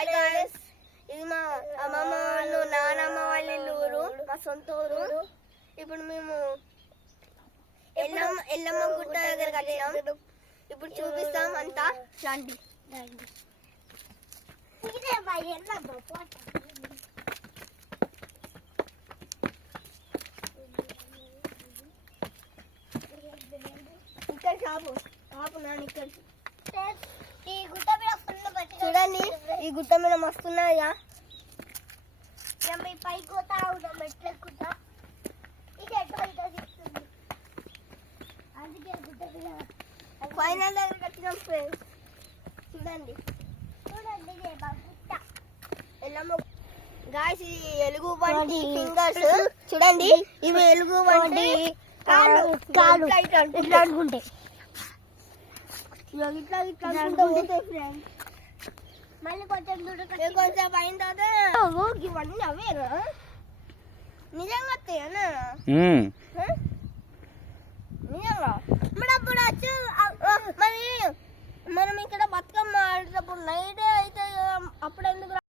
Hi guys, ఇది మా అమ్మమ్మ వాళ్ళు నానమ్మ వాళ్ళ ఊరు, మా సొంత ఊరు. ఇప్పుడు మేము ఎల్లమ్మ గుట్ట దగ్గరకు వచ్చాం. ఇప్పుడు చూపిస్తాం అంతా. రండి. ఇక్కడ కాపు నాన్న ఇక్కడ చూడండి, ఈ గుట్ట మీద మస్తున్నాయా. పైకి పోతా ఉన్నాం మెట్లెక్కుతా. అందుకే గుట్ట మీద ఫైనల్ దగ్గర కట్టినాం ఫ్రెండ్స్. చూడండి గుట్ట ఎల్లమ్మ గాయ్స్. ఇది ఎలుగు వంటి ఫింగర్స్ చూడండి, ఇవి ఎలుగు వంటి కాళ్ళు ఇట్లా అనుకుంటే ఫ్రెండ్స్. మళ్ళీ కొంచెం అయిన తర్వాత ఇవన్నీ అవేనా నిజంగా వస్తాయనా? నిజంగా మరి అప్పుడు వచ్చి మరి మనం ఇక్కడ బతుకమ్మ ఆడేటప్పుడు నైట్ అయితే అప్పుడు ఎందుకు